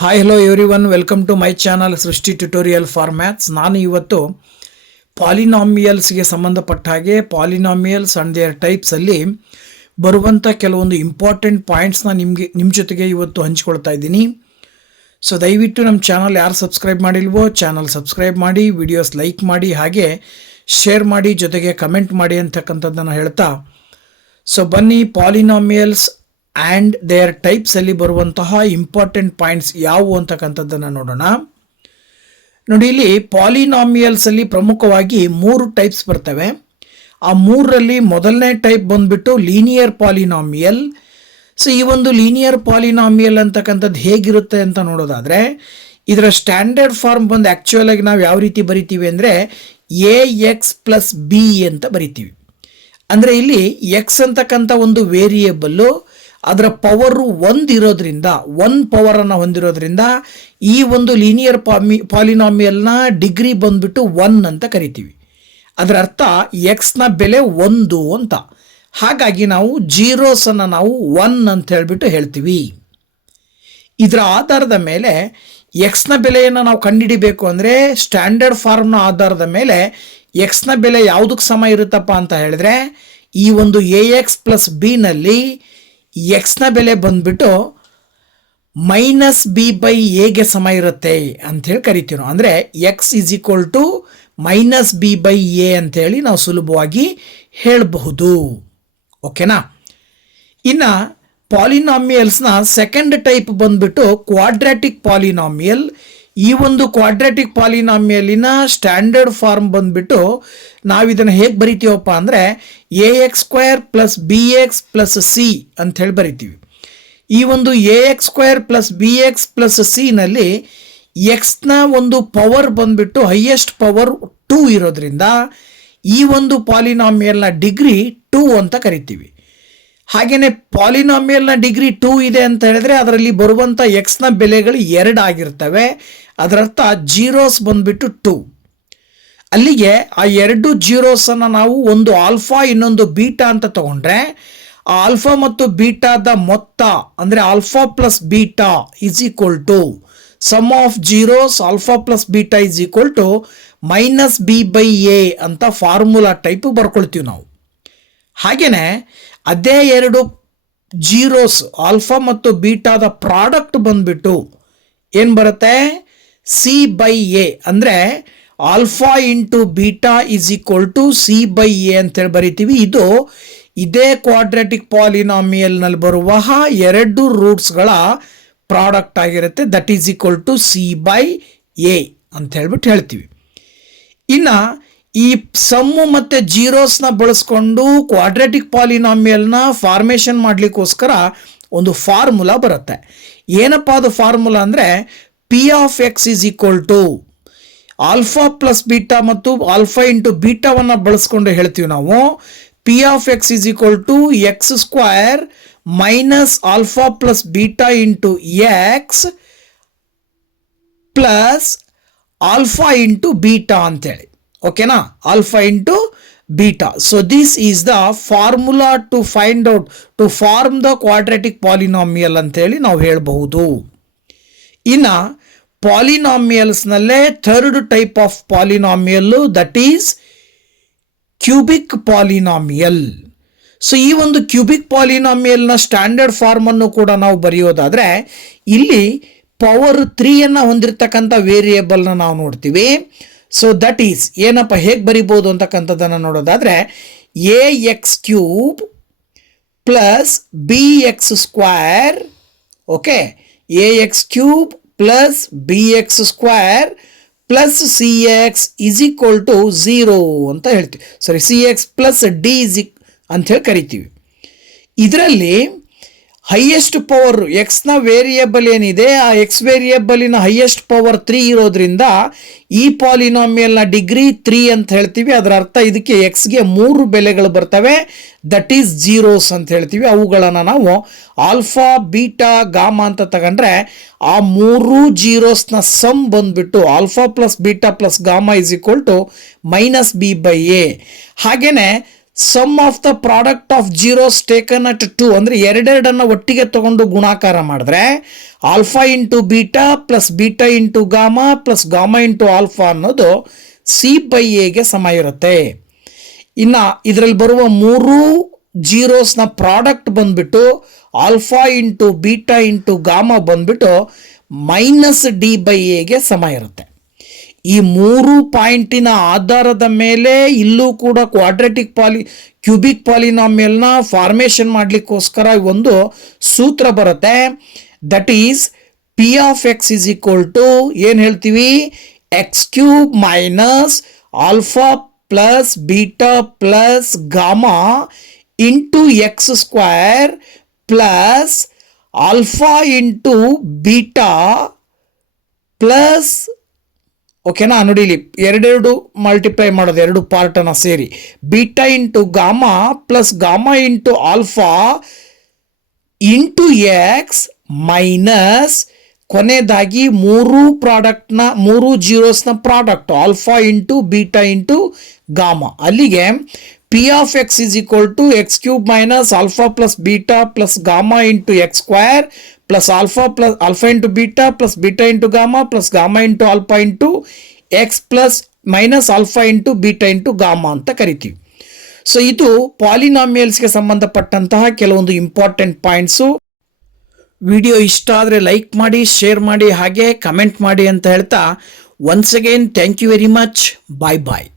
Hi hello everyone, welcome to my channel Srishti tutorial for maths. ನಾನು ಇವತ್ತು ಪಾಲಿನಾಮಿಯಲ್ಸ್ಗೆ ಸಂಬಂಧಪಟ್ಟ ಹಾಗೆ ಪಾಲಿನಾಮಿಯಲ್ಸ್ ಆ್ಯಂಡ್ ದೇರ್ ಟೈಪ್ಸಲ್ಲಿ ಬರುವಂಥ ಕೆಲವೊಂದು ಇಂಪಾರ್ಟೆಂಟ್ ಪಾಯಿಂಟ್ಸ್ನ ನಿಮ್ಮ ಜೊತೆಗೆ ಇವತ್ತು ಹಂಚ್ಕೊಳ್ತಾ ಇದ್ದೀನಿ. ಸೊ ದಯವಿಟ್ಟು ನಮ್ಮ ಚಾನಲ್ ಯಾರು ಸಬ್ಸ್ಕ್ರೈಬ್ ಮಾಡಿಲ್ವೋ ಚಾನಲ್ ಸಬ್ಸ್ಕ್ರೈಬ್ ಮಾಡಿ, ವಿಡಿಯೋಸ್ ಲೈಕ್ ಮಾಡಿ, ಹಾಗೆ ಶೇರ್ ಮಾಡಿ, ಜೊತೆಗೆ ಕಮೆಂಟ್ ಮಾಡಿ ಅಂತಕ್ಕಂಥದ್ದನ್ನು ಹೇಳ್ತಾ, ಸೊ ಬನ್ನಿ ಪಾಲಿನಾಮಿಯಲ್ಸ್ ಆ್ಯಂಡ್ ದೇರ್ ಟೈಪ್ಸಲ್ಲಿ ಬರುವಂತಹ ಇಂಪಾರ್ಟೆಂಟ್ ಪಾಯಿಂಟ್ಸ್ ಯಾವುವು ಅಂತಕ್ಕಂಥದ್ದನ್ನು ನೋಡೋಣ. ನೋಡಿ, ಇಲ್ಲಿ ಪಾಲಿನಾಮಿಯಲ್ಸಲ್ಲಿ ಪ್ರಮುಖವಾಗಿ 3 ಟೈಪ್ಸ್ ಬರ್ತವೆ. ಆ 3ರಲ್ಲಿ ಮೊದಲನೇ ಟೈಪ್ ಬಂದುಬಿಟ್ಟು ಲೀನಿಯರ್ ಪಾಲಿನಾಮಿಯಲ್. ಸೊ ಈ ಒಂದು ಲೀನಿಯರ್ ಪಾಲಿನಾಮಿಯಲ್ ಅಂತಕ್ಕಂಥದ್ದು ಹೇಗಿರುತ್ತೆ ಅಂತ ನೋಡೋದಾದರೆ, ಇದರ ಸ್ಟ್ಯಾಂಡರ್ಡ್ ಫಾರ್ಮ್ ಬಂದು ಆ್ಯಕ್ಚುಯಲ್ ಆಗಿ ನಾವು ಯಾವ ರೀತಿ ಬರಿತೀವಿ ಅಂದರೆ ax+b ಅಂತ ಬರಿತೀವಿ. ಅಂದರೆ ಇಲ್ಲಿ ಎಕ್ಸ್ ಅಂತಕ್ಕಂಥ ಒಂದು ವೇರಿಯೇಬಲ್ಲು ಅದರ ಪವರು 1 ಇರೋದ್ರಿಂದ, 1 ಪವರನ್ನು ಹೊಂದಿರೋದ್ರಿಂದ ಈ ಒಂದು ಲೀನಿಯರ್ ಪಾಲಿನಾಮಿಯಲ್ನ ಡಿಗ್ರಿ ಬಂದ್ಬಿಟ್ಟು 1 ಅಂತ ಕರಿತೀವಿ. ಅದರ ಅರ್ಥ ಎಕ್ಸ್ನ ಬೆಲೆ 1 ಅಂತ. ಹಾಗಾಗಿ ನಾವು ಜೀರೋಸನ್ನು ನಾವು 1 ಅಂತ ಹೇಳ್ತೀವಿ. ಇದರ ಆಧಾರದ ಮೇಲೆ ಎಕ್ಸ್ನ ಬೆಲೆಯನ್ನು ನಾವು ಕಂಡುಹಿಡಿಬೇಕು ಅಂದರೆ ಸ್ಟ್ಯಾಂಡರ್ಡ್ ಫಾರ್ಮ್ನ ಆಧಾರದ ಮೇಲೆ ಎಕ್ಸ್ನ ಬೆಲೆ ಯಾವುದಕ್ಕೆ ಸಮ ಇರುತ್ತಪ್ಪ ಅಂತ ಹೇಳಿದ್ರೆ, ಈ ಒಂದು ax+b ನಲ್ಲಿ ಎಕ್ಸ್ನ ಬೆಲೆ ಬಂದ್ಬಿಟ್ಟು -b/a ಸಮ ಇರುತ್ತೆ ಅಂಥೇಳಿ ಕರಿತೀವಿ ನಾವು. ಅಂದರೆ ಎಕ್ಸ್ -b/a ಅಂಥೇಳಿ ನಾವು ಸುಲಭವಾಗಿ ಹೇಳಬಹುದು. ಓಕೆನಾ? ಇನ್ನು ಪಾಲಿನಾಮಿಯಲ್ಸ್ನ ಸೆಕೆಂಡ್ ಟೈಪ್ ಬಂದ್ಬಿಟ್ಟು ಕ್ವಾಡ್ರಾಟಿಕ್ ಪಾಲಿನಾಮಿಯಲ್. ಈ ಒಂದು ಕ್ವಾಡ್ರಾಟಿಕ್ ಪಾಲಿನಾಮಿಯಲಿನ ಸ್ಟ್ಯಾಂಡರ್ಡ್ ಫಾರ್ಮ್ ಬಂದ್ಬಿಟ್ಟು ನಾವು ಇದನ್ನು ಹೇಗೆ ಬರಿತೀವಪ್ಪ ಅಂದರೆ ax² + bx + c ಅಂತ ಹೇಳಿ ಬರಿತೀವಿ. ಈ ಒಂದು ax² + bx + c ನಲ್ಲಿ ಎಕ್ಸ್ನ ಒಂದು ಪವರ್ ಬಂದ್ಬಿಟ್ಟು ಹೈಯೆಸ್ಟ್ ಪವರ್ 2 ಇರೋದ್ರಿಂದ ಈ ಒಂದು ಪಾಲಿನಾಮಿಯಲ್ನ ಡಿಗ್ರಿ 2 ಅಂತ ಕರಿತೀವಿ. ಹಾಗೆಯೇ ಪಾಲಿನಾಮಿಯಲ್ನ ಡಿಗ್ರಿ 2 ಇದೆ ಅಂತ ಹೇಳಿದ್ರೆ ಅದರಲ್ಲಿ ಬರುವಂಥ ಎಕ್ಸ್ನ ಬೆಲೆಗಳು 2 ಆಗಿರ್ತವೆ. ಅದರರ್ಥ ಜೀರೋಸ್ ಬಂದ್ಬಿಟ್ಟು 2. ಅಲ್ಲಿಗೆ ಆ 2 ಜೀರೋಸನ್ನು ನಾವು ಒಂದು ಆಲ್ಫಾ ಇನ್ನೊಂದು ಬೀಟಾ ಅಂತ ತಗೊಂಡ್ರೆ, ಆ ಆಲ್ಫಾ ಮತ್ತು ಬೀಟಾದ ಮೊತ್ತ ಅಂದರೆ alpha plus beta = sum of zeros alpha plus beta -b/a ಅಂತ ಫಾರ್ಮುಲಾ ಟೈಪ್ ಬರ್ಕೊಳ್ತೀವಿ ನಾವು. ಹಾಗೆಯೇ ಅದೇ 2 ಜೀರೋಸ್ ಆಲ್ಫಾ ಮತ್ತು ಬೀಟಾದ ಪ್ರಾಡಕ್ಟ್ ಬಂದ್ಬಿಟ್ಟು ಏನು ಬರುತ್ತೆ, c/a. ಅಂದರೆ ಆಲ್ಫಾ ಇಂಟು ಬೀಟಾ = c/a ಅಂತೇಳಿ ಬರಿತೀವಿ. ಇದು ಇದೇ ಕ್ವಾಡ್ರಾಟಿಕ್ ಪಾಲಿನಾಮಿಯಲ್ನಲ್ಲಿ ಬರುವ 2 ರೂಟ್ಸ್ಗಳ ಪ್ರಾಡಕ್ಟ್ ಆಗಿರುತ್ತೆ. ದಟ್ = c/a ಅಂತ ಹೇಳ್ತೀವಿ. ಇನ್ನು ಈ ಸಮ್ಮು ಮತ್ತು ಜೀರೋಸ್ನ ಬಳಸ್ಕೊಂಡು ಕ್ವಾಡ್ರಾಟಿಕ್ ಪಾಲಿನಾಮಿಯಲ್ನ ಫಾರ್ಮೇಷನ್ ಮಾಡಲಿಕ್ಕೋಸ್ಕರ ಒಂದು ಫಾರ್ಮುಲಾ ಬರುತ್ತೆ. ಏನಪ್ಪ ಅದು ಫಾರ್ಮುಲಾ ಅಂದರೆ p(x) = ಆಲ್ಫಾ ಪ್ಲಸ್ ಬೀಟಾ ಮತ್ತು ಆಲ್ಫಾ ಇಂಟು ಬೀಟಾವನ್ನು ಬಳಸ್ಕೊಂಡು ಹೇಳ್ತೀವಿ ನಾವು. p(x) = x² - alpha plus beta into x plus alpha into beta ಅಂತೇಳಿ. ಓಕೆನಾ? Alpha into beta. So this is the formula to find out to form the quadratic polynomial ಅಂತೇಳಿ ನಾವು ಹೇಳಬಹುದು. ಇನ್ನು ಪಾಲಿನಾಮಿಯಲ್ಸ್ನಲ್ಲೇ third type of polynomial, that is cubic polynomial. So ಈ ಒಂದು cubic ಪಾಲಿನಾಮಿಯಲ್ನ standard ಫಾರ್ಮನ್ನು ಕೂಡ ನಾವು ಬರೆಯೋದಾದರೆ, ಇಲ್ಲಿ ಪವರ್ 3ಯನ್ನು ಹೊಂದಿರತಕ್ಕಂಥ ವೇರಿಯೇಬಲ್ನ ನಾವು ನೋಡ್ತೀವಿ. ಸೊ ದಟ್ ಈಸ್ ಏನಪ್ಪ, ಹೇಗೆ ಬರಿಬೋದು ಅಂತಕ್ಕಂಥದ್ದನ್ನು ನೋಡೋದಾದರೆ ax³ + bx². Okay, ax³ + bx² + cx = 0 ಅಂತ ಹೇಳ್ತೀವಿ. ಸಾರಿ, cx + d ಅಂತ ಹೇಳಿ ಕರಿತೀವಿ. ಇದರಲ್ಲಿ ಹೈಯೆಸ್ಟ್ ಪವರ್ ಎಕ್ಸ್ನ ವೇರಿಯೇಬಲ್ ಏನಿದೆ, ಆ ಎಕ್ಸ್ ವೇರಿಯೇಬಲಿನ ಹೈಯೆಸ್ಟ್ ಪವರ್ 3 ಇರೋದ್ರಿಂದ ಈ ಪಾಲಿನಾಮಿಯಲ್ನ ಡಿಗ್ರಿ 3 ಅಂತ ಹೇಳ್ತೀವಿ. ಅದರ ಅರ್ಥ ಇದಕ್ಕೆ ಎಕ್ಸ್ಗೆ 3 ಬೆಲೆಗಳು ಬರ್ತವೆ. ದಟ್ ಈಸ್ ಜೀರೋಸ್ ಅಂತ ಹೇಳ್ತೀವಿ. ಅವುಗಳನ್ನು ನಾವು ಆಲ್ಫಾ ಬೀಟಾ ಗಾಮಾ ಅಂತ ತಗೊಂಡ್ರೆ ಆ 3 ಜೀರೋಸ್ನ ಸಮ್ ಬಂದ್ಬಿಟ್ಟು alpha plus beta plus gamma = -b/a. ಹಾಗೆಯೇ sum of the product of zeros taken at 2 ಅಂದರೆ ಎರಡೆರಡನ್ನು ಒಟ್ಟಿಗೆ ತಗೊಂಡು ಗುಣಾಕಾರ ಮಾಡಿದ್ರೆ alpha into beta plus beta into gamma plus gamma into alpha ಅನ್ನೋದು C/Aಗೆ ಸಮ ಇರುತ್ತೆ. ಇನ್ನು ಇದರಲ್ಲಿ ಬರುವ ಮೂರು ಜೀರೋಸ್ನ ಪ್ರಾಡಕ್ಟ್ ಬಂದ್ಬಿಟ್ಟು alpha into beta into gamma ಬಂದ್ಬಿಟ್ಟು -D/Aಗೆ ಸಮ ಇರುತ್ತೆ. ಈ ಮೂರು ಪಾಯಿಂಟಿನ ಆಧಾರದ ಮೇಲೆ ಇಲ್ಲೂ ಕೂಡ ಕ್ಯೂಬಿಕ್ ಪಾಲಿನಾಮಿಯಲ್ನ ಫಾರ್ಮೇಷನ್ ಮಾಡಲಿಕ್ಕೋಸ್ಕರ ಒಂದು ಸೂತ್ರ ಬರುತ್ತೆ. That is P of X is equal to ಏನು ಹೇಳ್ತೀವಿ, x³ minus alpha plus beta plus gamma into x² plus alpha into beta plus, ಓಕೆನಾ, ನೋಡಿ ಇಲ್ಲಿ ಎರಡೆರಡು ಮಲ್ಟಿಪ್ಲೈ ಮಾಡೋದು, ಎರಡು ಪಾರ್ಟನ್ನು ಸೇರಿ beta into gamma plus gamma into alpha into X minus ಕೊನೆಯದಾಗಿ ಮೂರು ಜೀರೋಸ್ನ product alpha into beta into gamma. ಅಲ್ಲಿಗೆ P of X is equal to x³ minus alpha plus beta plus gamma into x² plus alpha into beta plus beta into gamma plus gamma into alpha into X plus minus alpha into beta into gamma ಅಂತ ಕರಿತೀವಿ. So ಇದು ಪಾಲಿನಾಮಿಯಲ್ಸ್ಗೆ ಸಂಬಂಧಪಟ್ಟಂತಹ ಕೆಲವೊಂದು important points. Video ಇಷ್ಟ ಆದರೆ like ಮಾಡಿ, share ಮಾಡಿ, ಹಾಗೆ ಕಮೆಂಟ್ ಮಾಡಿ ಅಂತ ಹೇಳ್ತಾ once again thank you very much. Bye bye.